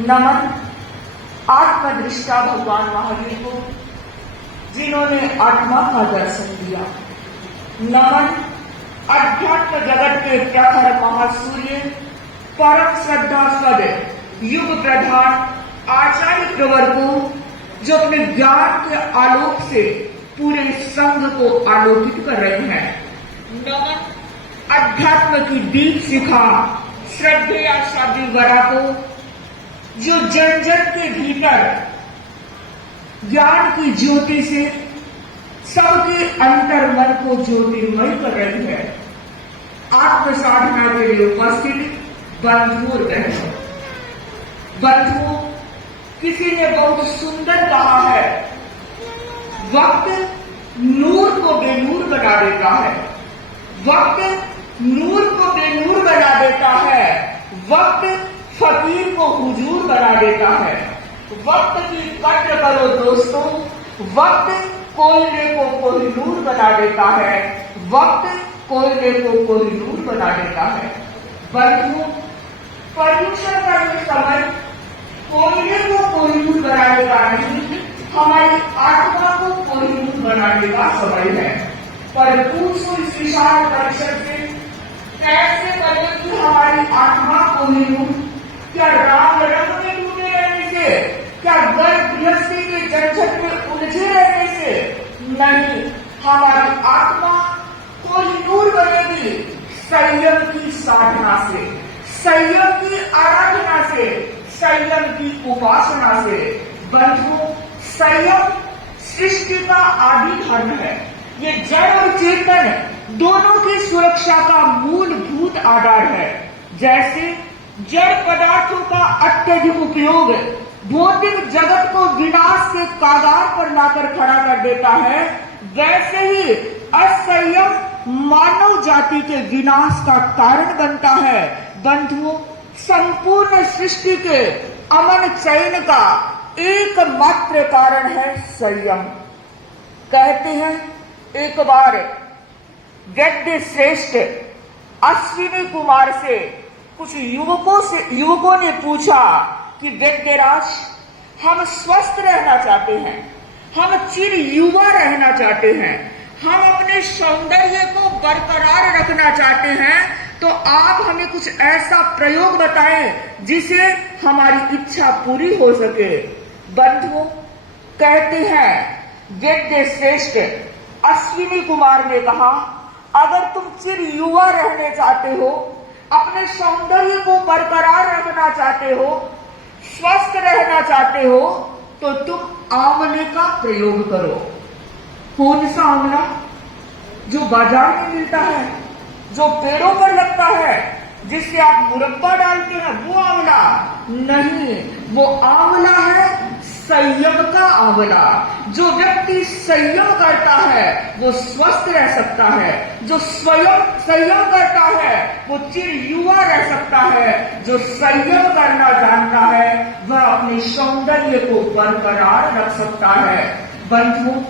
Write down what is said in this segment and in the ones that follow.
नमन आत्मदृष्टा भगवान महावीर को, जिन्होंने आत्मा का दर्शन दिया। नमन अध्यात्म जगत के प्रखर महासूर्य, परम श्रद्धास्पद युग प्रधान आचार्य प्रवर को, जो अपने ज्ञान के आलोक से पूरे संघ को आलोकित कर रहे हैं। नमन अध्यात्म की दीप शिखा श्रद्धेया शादी वरा को, जो जन जन के भीतर ज्ञान की ज्योति से सबके अंतर मन को ज्योतिर्मय कर रही है। आत्म साधना के लिए उपस्थित बंधुओं बहनों, बंधुओं, किसी ने बहुत सुंदर कहा है, वक्त नूर को बेनूर बना देता है। वक्त नूर को बेनूर बना देता है। वक्त फकीर को हुजूर बना देता है। वक्त की कद्र करो दोस्तों, वक्त कोयले को कोहिनूर बना देता है। वक्त कोयले को कोहिनूर बना देता है। बंधुओं, पर्यूषण का ये समय कोयले को कोहिनूर बनाने का नहीं, हमारी आत्मा को कोहिनूर बनाने का समय है। पर पूछो इस विशाल परिषद से, कैसे बनेगी हमारी आत्मा कोहिनूर? क्या राम रंग में डूबे रहने से? क्या गर्भ गृहस्थी के झंझट में उलझे रहने से? नहीं, हमारी आत्मा कोहिनूर बनेगी संयम की साधना से, संयम की आराधना से, संयम की उपासना से। बंधुओं, संयम सृष्टि का आदि धर्म है। ये जड़ और चेतन दोनों की सुरक्षा का मूलभूत आधार है। जैसे जड़ पदार्थों का अत्यधिक उपयोग भौतिक जगत को विनाश के कागार पर लाकर खड़ा कर देता है, वैसे ही असंयम मानव जाति के विनाश का कारण बनता है। बंधुओं, संपूर्ण सृष्टि के अमन चयन का एकमात्र कारण है संयम। कहते हैं, एक बार वैद्य श्रेष्ठ अश्विनी कुमार से कुछ युवकों ने पूछा कि वैद्यराज, हम स्वस्थ रहना चाहते हैं, हम चिर युवा रहना चाहते हैं, हम अपने सौंदर्य को बरकरार रखना चाहते हैं, तो आप हमें कुछ ऐसा प्रयोग बताएं जिसे हमारी इच्छा पूरी हो सके। बंधुओं, कहते हैं वैद्य श्रेष्ठ अश्विनी कुमार ने कहा, अगर तुम चिर युवा रहने चाहते हो, अपने सौंदर्य को बरकरार रखना चाहते हो, स्वस्थ रहना चाहते हो, तो तुम आंवले का प्रयोग करो। कौन सा आंवला? जो बाजार में मिलता है, जो पेड़ों पर लगता है, जिससे आप मुरब्बा डालते हैं, वो आंवला नहीं। वो आंवला है संयम का आंवला। जो व्यक्ति संयम करता है वो स्वस्थ रह सकता है। जो स्वयं संयम करता है वो चिर युवा रह सकता है। जो संयम करना जानता है वह अपने सौंदर्य को बरकरार रख सकता है। बंधुओं,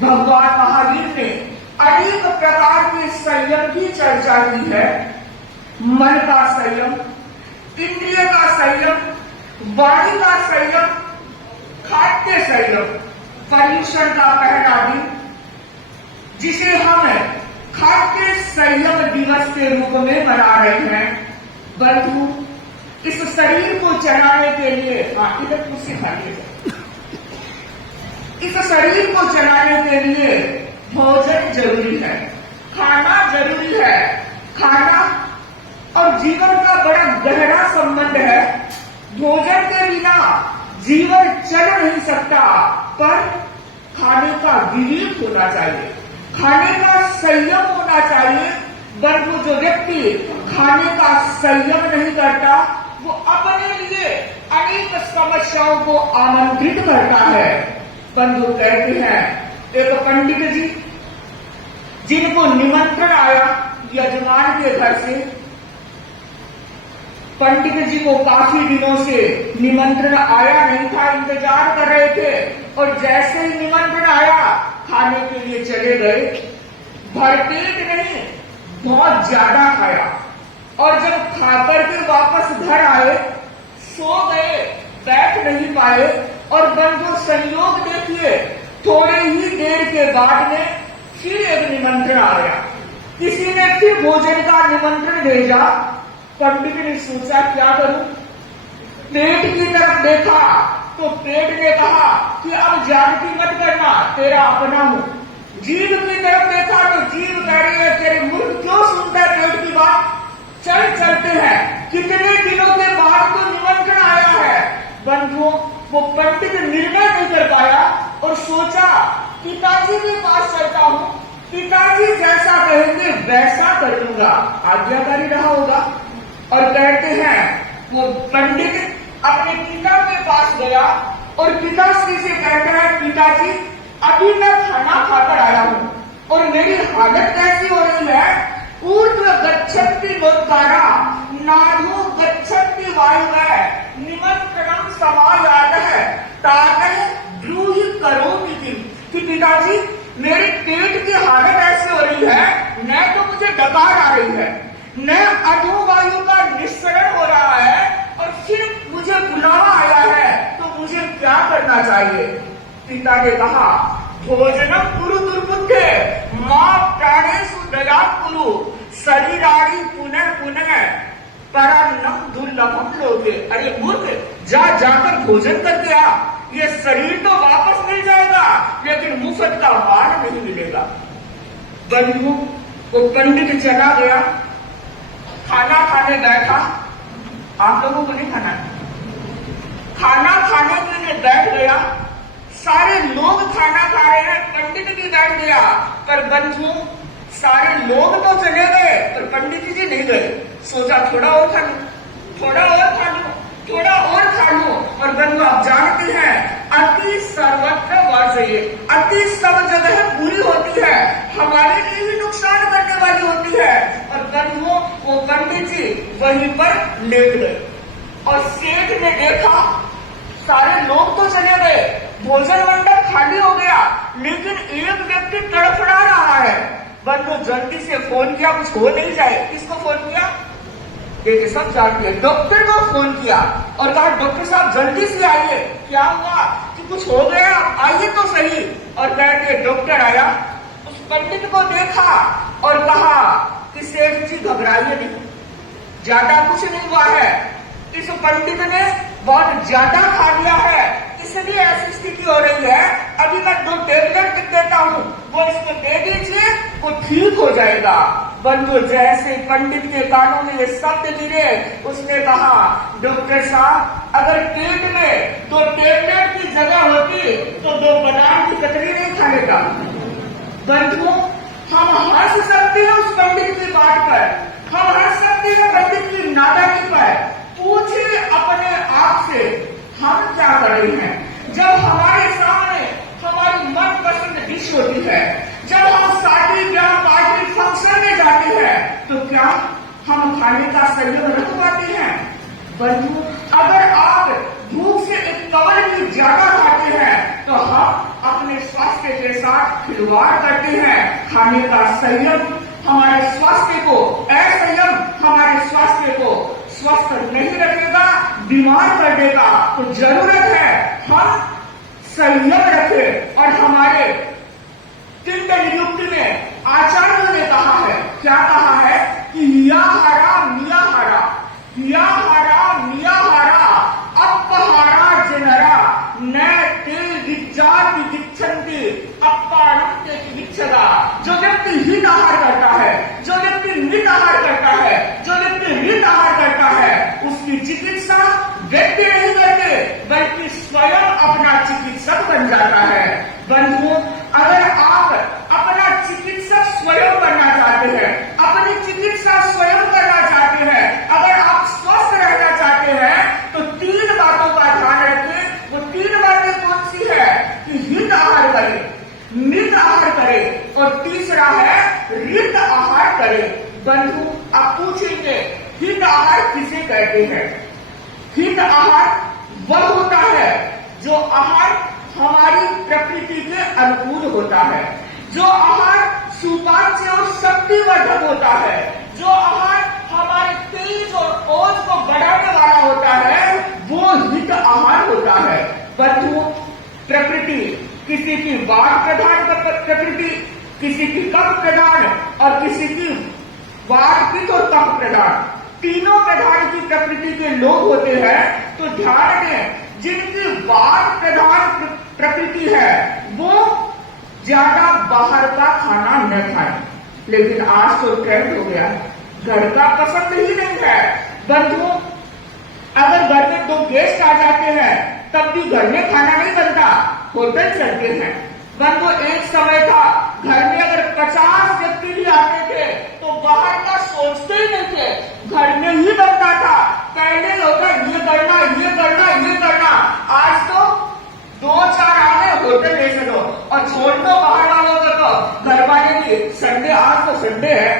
भगवान महावीर ने अनेक प्रकार के संयम की चर्चा की है। मन का संयम, इंद्रिय का संयम, वाणी का संयम, खाद्य संयम। पर्यूषण का पहला दिन, जिसे हम खाद्य संयम दिवस के रूप में मना रहे हैं। बंधु, इस शरीर को चलाने के लिए इधर कुछ सिखाइए। इस शरीर को चलाने के लिए भोजन जरूरी है, खाना जरूरी है। खाना और जीवन का बड़ा गहरा संबंध है। भोजन के बिना जीवन चल नहीं सकता, पर खाने का विवेक होना चाहिए, खाने का संयम होना चाहिए। बंधु, जो व्यक्ति खाने का संयम नहीं करता वो अपने लिए अनेक समस्याओं को आमंत्रित करता है। बंधु कहते हैं, एक पंडित जी जिनको निमंत्रण आया यजमान के घर से, पंडित जी को काफी दिनों से निमंत्रण आया नहीं था, इंतजार कर रहे थे, और जैसे ही निमंत्रण आया खाने के लिए चले गए। भरपेट नहीं, बहुत ज्यादा खाया, और जब खाकर के वापस घर आए सो गए, बैठ नहीं पाए। और बंधु संयोग देखिए, थोड़े ही देर के बाद में फिर एक निमंत्रण आया, किसी ने फिर भोजन का निमंत्रण भेजा। पंडित ने सोचा क्या करूं, पेट की तरफ देखा तो पेट ने कहा कि अब ज्यादती मत करना, तेरा अपना हूं। जीभ की तरफ देखा तो जीभ कह रही है, तेरे मुंह क्यों सुनता है पेट की बात, चल चलते हैं। कितने दिनों के बाद तो निमंत्रण आया है। बंधुओं, वो पंडित निर्णय नहीं कर पाया और सोचा पिताजी के पास चलता हूं, पिताजी जैसा कहेंगे वैसा कर लूंगा, आज्ञाकारी रहा होगा। और कहते हैं वो पंडित अपने पिता के पास गया और पिताश्री से कहता है, पिताजी अभी मैं खाना खाकर आया हूं और मेरी हालत कैसी हो रही है, ऊर्ध्व गच्छन्ति लोकारा नाधो गच्छन्ति वायुः निमंत्रणं समायातः तातः ब्रूहि करोमि किम। कि पिताजी मेरे पेट की हालत ऐसी हो रही है, न तो मुझे डकार आ रही है, न अधोवायु का निस्सरण हो रहा है, और फिर मुझे बुलावा आया है, तो मुझे क्या करना चाहिए। पिता ने कहा, भोजनम कुरु दुर्बुद्धे मां प्राणेषु दयात् कुरु शरीराणि पुनः पुनः परान्नम दुर्लभम लोके। अरे मूर्ख, जाकर भोजन करके आ, ये शरीर तो वापस मिल जाएगा लेकिन मुफ्त का माल नहीं मिलेगा। बंधु, वो पंडित चला गया, खाना खाने बैठा। आप लोगों को नहीं खाना है, खाना खाने के लिए बैठ गया, सारे लोग खाना खा रहे हैं, पंडित भी बैठ गया। पर बंधु, सारे लोग तो चले गए पर पंडित जी नहीं गए। सोचा थोड़ा और खा लूं, थोड़ा और खा लूं, थोड़ा और खा लूं। और बंधु, आप जानते हैं अति सर्वत्र वाजये, अति सब जगह पूरी होती है, हमारे लिए ही नुकसान करने वाली होती है। और बंधुओं, वो पंडित जी वहीं पर लेट गए और सेठ ने देखा सारे लोग तो चले गए, भोजन मंडप खाली हो गया, लेकिन एक व्यक्ति तड़फड़ा रहा है। बंधु, जल्दी से फोन किया, कुछ हो नहीं जाए। किसको फोन किया? ये सब जानते हैं, डॉक्टर को फोन किया और कहा, डॉक्टर साहब जल्दी से आइए, क्या हुआ कि कुछ हो गया, आइए तो सही। और कहते डॉक्टर आया, उस पंडित को देखा और कहा कि सेठ जी घबराइए नहीं, ज्यादा कुछ नहीं हुआ है, इस पंडित ने बहुत ज्यादा खा लिया है, इसलिए ऐसी स्थिति हो रही है। अभी मैं 2 टेबलेट लिख देता हूँ, वो इसको दे दीजिए, वो ठीक हो जाएगा। बंधु, जैसे पंडित के कानों में ये शब्द गिरे, उसने कहा, डॉक्टर साहब अगर पेट में 2 टेबलेट की जगह होती तो 2 बादाम की कतरी नहीं खा लेता। बंधु, हम हंस सकते हैं उस पंडित की बात पर, हम हंस सकते हैं पंडित की नादानी पर। पूछिए अपने आप से, हम क्या कर रहे हैं जब हमारे सामने हमारी मनपसंद डिश होती है, जब हम शादी ब्याह पार्टी फंक्शन में जाते हैं, तो क्या हम खाने का संयम रख पाते हैं? बंधु, अगर आप भूख से एक कवल भी ज्यादा खाते हैं तो हम अपने स्वास्थ्य के साथ खिलवाड़ करते हैं। खाने का संयम हमारे स्वास्थ्य को, असंयम हमारे स्वास्थ्य को स्वस्थ नहीं रखेगा, बीमार कर देगा। तो जरूरत है हम संयम रखें। और हमारे तिंड नियुक्ति में आचार्यों ने कहा है, क्या कहा है कि या हरा मिया हरा, या हरा मिया हरा, अपहारा जनरा न ते विज्ञाति अपानम ते चिकित्सका, जो व्यक्ति हित आहार करता है, जो व्यक्ति मित आहार करता है, जो व्यक्ति मित आहार करता है, उसकी चिकित्सा व्यक्ति नहीं करते बल्कि स्वयं अपना चिकित्सक बन जाता है। बंधुओं, अगर आप अपना चिकित्सक स्वयं बनना चाहते हैं, अपनी चिकित्सा स्वयं करना चाहते हैं, अगर आप स्वस्थ रहना चाहते हैं, तो 3 बातों का ध्यान रखें। वो 3 बातें कौन सी है कि हित आहार करें, मित आहार करें और तीसरा है रित आहार करें। बंधु, आप पूछेंगे हित आहार किसे कहते हैं? हित आहार वह होता है जो आहार हमारी प्रकृति के अनुकूल होता है, जो आहार सुपाच्य और शक्तिवर्धक होता है, जो आहार हमारे तेज और ओज को बढ़ाने वाला होता है, वो हित आहार होता है। बंधु, प्रकृति किसी की वात प्रधान प्रकृति, किसी की कफ प्रधान और किसी की वात पित्त और कफ प्रधान, तीनों प्रधान की प्रकृति के लोग होते हैं। तो ध्यान दें, जिनकी वात प्रधान प्रकृति है वो ज्यादा बाहर का खाना न खाएं। लेकिन आज तो ट्रेंड हो गया, घर का पसंद ही नहीं है। बंधुओं, अगर घर में 2 गेस्ट आ जाते हैं तब भी घर में खाना नहीं बनता, होटल चलते हैं। बंधुओं, एक समय था घर में अगर 50 व्यक्ति भी आते थे तो बाहर का सोचते ही नहीं थे, घर में ही बनता था। पहले होता ये करना, ये करना, ये करना। आज तो 2-4 आ गए, होटल ले चलो और छोड़ दो बाहर वालों को। तो घर वाले भी संडे, आज तो संडे है,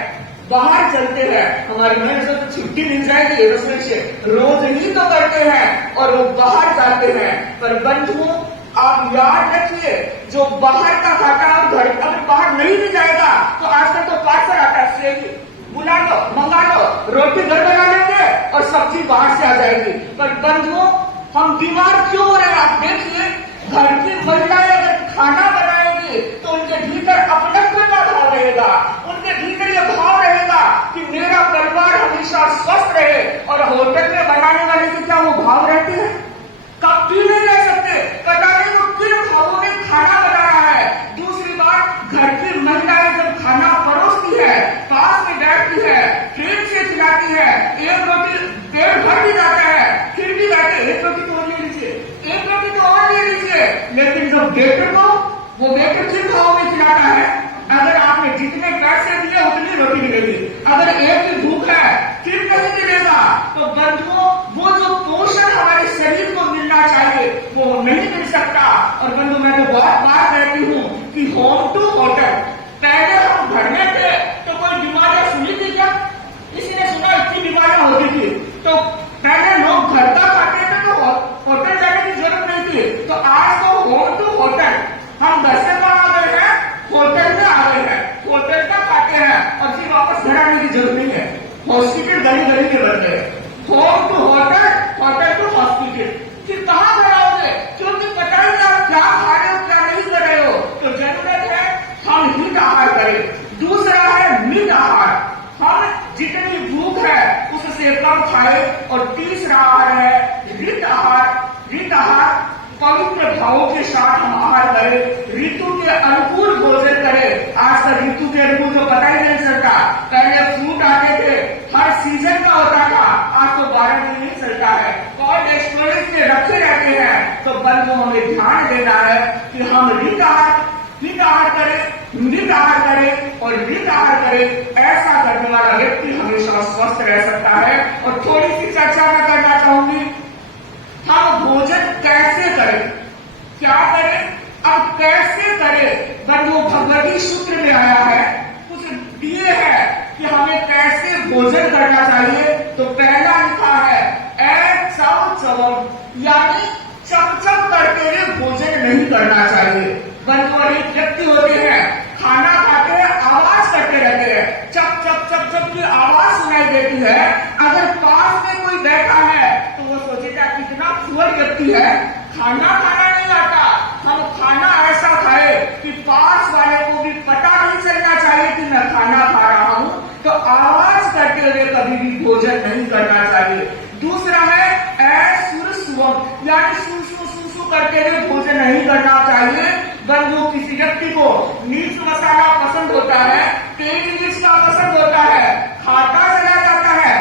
बाहर चलते हैं, हमारी मेहनत से तो छुट्टी मिल जाएगी, रसोई से रोज ही तो करते हैं और वो बाहर जाते हैं। पर बंधुओं, आप याद रखिए, जो बाहर का खाता है घर, अगर बाहर नहीं भी जाएगा तो आजकल तो पार्सल आता है, स्विगी बुला लो, मंगा लो, रोटी घर बना लेंगे और सब्जी बाहर से आ जाएगी। पर बंधुओं, हम बीमार क्यों हो रहे हैं? आप देखिए, घर की महिलाएं अगर खाना बनाएंगी तो उनके भीतर अपनत्व का भाव रहेगा, उनके भीतर यह भाव रहेगा कि मेरा परिवार हमेशा स्वस्थ रहे। और होटल में बनाने वाले की क्या वो भाव रहते हैं? कभी नहीं रह सकते। पता नहीं वो किन भावों में खाना बना रहा है। दूसरी बात, घर की महिलाएं जब खाना परोसती है, पास में बैठती है, प्रेम से खिलाती है, एक रोटी पेट भर भी जाता है, फिर भी कहते एक रोटी तो और ले लीजिए, एक रोटी तो और ले लीजिए। लेकिन जब बेटे को, वो बेटे किन भाव में खिलाता है? अगर आपने जितने पैसे दिए उतनी रोटी मिलेगी, अगर एक ही भूख है फिर नहीं मिलेगा। तो बंधुओं, वो जो पोषण हमारे शरीर को मिलना चाहिए वो नहीं मिल सकता। और बंधु, मैं तो बहुत बार कहती हूँ कि होम टू होटल, पहले हम घर में थे तो कोई बीमारियां सुनी थी क्या? किसी ने सुना इतनी बीमारियां होती थी? तो पहले लोग घर का खाते थे तो होटल जाने की जरूरत नहीं थी। तो आज तो होम टू होटल, हम घर से आ गए हैं, होटल में आ गए हैं, होटल का खाते हैं और फिर वापस घर आने की जरूरत नहीं है। हॉस्पिटल गली गली में बन गए, home to hotel, hotel to hospital. फिर कहाँ कराओगे? क्योंकि पता ही नहीं आप क्या खा रहे हो, क्या नहीं कर रहे हो। तो जरूरत है हम हित आहार करें। दूसरा है मित आहार, हम जितनी भूख है उससे कम खाए। और तीसरा आहार है रित आहार। रित आहार, पवित्र भावों के साथ हम आहार करें, ऋतु के अनुकूल भोजन करें। आज तक ऋतु के अनुकूल तो पता ही नहीं चलता, पहले फ्रूट आते थे, हर सीजन का होता था, आज तो 12 दिन नहीं चलता है, कोल्ड स्टोरेज में रखे रहते हैं। तो बंधु, हमें ध्यान देना है कि हम हित आहार करें, मित आहार करें और रित आहार करें। ऐसा करने वाला व्यक्ति हमेशा स्वस्थ रह सकता है। और थोड़ी सी चर्चा मैं करना चाहूंगी, हम भोजन कैसे करें, क्या करें, अब कैसे करें। बंधु, भगवती सूत्र में आया है, कुछ दिए है कि हमें कैसे भोजन करना चाहिए। तो पहला लिखा है चव, यानी चम करते हुए भोजन नहीं करना चाहिए। बंधु, एक व्यक्ति होते हैं, खाना खाते हैं, आवाज करते रहते हैं, चप चप चप चप की आवाज सुनाई देती है। अगर पास में कोई बैठा है तो वो सोचेगा कितना फुअर व्यक्ति है, खाना खाना नहीं आता। हम खाना ऐसा खाए कि पास वाले को भी पता नहीं चलना चाहिए कि मैं खाना खा रहा हूँ। तो आवाज करते हुए कभी भी भोजन नहीं करना चाहिए। दूसरा है यानी सु करते हुए भोजन नहीं करना चाहिए। बंधु, किसी व्यक्ति को मिर्च मसाला पसंद होता है, तेज मिर्च का पसंद होता है, खाता चला जाता है,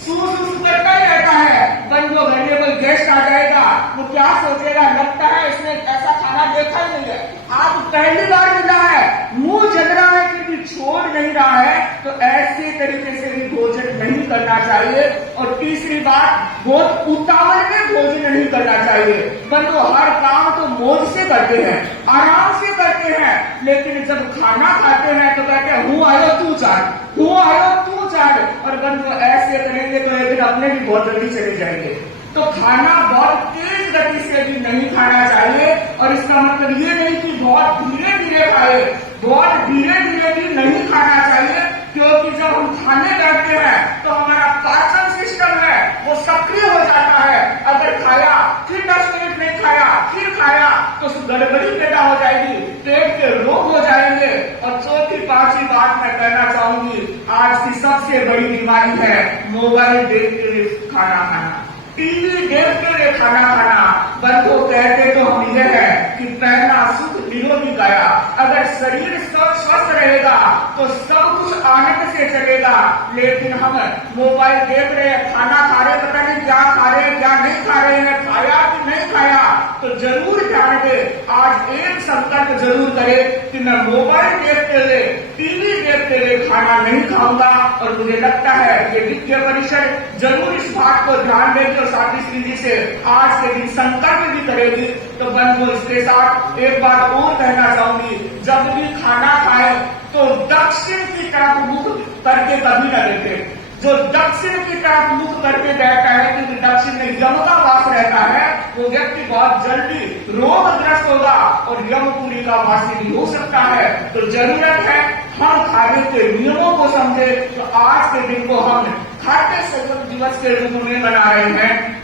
सूस करता ही रहता है, बंद वो घर में कोई गेस्ट आ जाएगा, वो क्या सोचेगा, लगता है इसने ऐसा खाना देखा ही नहीं है, आज पहली बार मिला है, मुंह जल रहा है फिर भी छोड़ नहीं रहा है, तो ऐसे तरीके से भी भोजन नहीं करना चाहिए। और तीसरी बात, बहुत उतावल में भोजन नहीं करना चाहिए। बंदो हर काम तो मौज से करते हैं, आराम से करते हैं, लेकिन जब खाना खाते हैं तो कहते हैं हूँ आयो तू चाल, हूँ आयो तू चाल, और बंदो ऐसे करेंगे तो एक दिन अपने भी बहुत जल्दी चले जाएंगे। तो खाना बहुत तेज गति से भी नहीं खाना चाहिए, और इसका मतलब ये नहीं कि बहुत धीरे धीरे खाए, बहुत धीरे धीरे भी नहीं खाना चाहिए, क्योंकि जब हम खाने बैठते हैं तो हमारा पाचन सिस्टम है वो सक्रिय हो जाता है। अगर खाया फिर 10 मिनट नहीं खाया फिर खाया तो गड़बड़ी पैदा हो जाएगी, पेट के रोग हो जाएंगे। और चौथी पांचवी बात मैं कहना चाहूंगी, आज की सबसे बड़ी बीमारी है मोबाइल देखते हुए खाना खाना, टीवी देखते हुए खाना खाना। बंधु कहते तो हम ये है कि पहला सुख निरोगी गया, अगर शरीर स्वस्थ रहेगा तो सब कुछ आनंद से चलेगा। लेकिन हम मोबाइल देख रहे हैं, खाना खा रहे, पता नहीं क्या खा रहे हैं क्या नहीं खा रहे हैं, खाया कि नहीं खाया, तो जरूर ध्यान दे, आज एक संकल्प जरूर करे कि मैं मोबाइल देखते हुए टीवी देखते हुए खाना नहीं खाऊंगा। और मुझे लगता है ये विद्या परिषद जरूर इस बात को ध्यान देगी और साथी श्री जी से आज के दिन संकल्प भी करेगी। तो बंधु इसके साथ एक बात और कहना चाहूंगी, जब भी खाना खाए तो दक्षिण की तरफ मुख करके कभी न देखे। जो दक्षिण की तरफ मुख करके बैठता है, क्योंकि दक्षिण में यम का वास रहता है, वो व्यक्ति बहुत जल्दी रोगग्रस्त होगा और यमपुरी का वासी भी हो सकता है। तो जरूरत है हम खाने के नियमों को समझे। तो आज के दिन को हम खाद्य संयम दिवस के रूप में मना रहे हैं।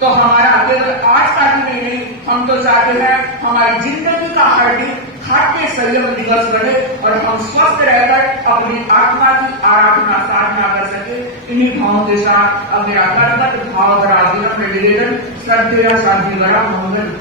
तो हमारा केवल आज का दिन नहीं, हम तो चाहते हैं हमारी जिंदगी का हर दिन खाद्य संयम दिवस बने और हम स्वस्थ रहकर अपनी आत्मा की आराधना साधना कर सके। इन्हीं भावों के साथ अब मेरा कर्मठ भाव निवेदन श्रद्धेय शांति गणा मोहन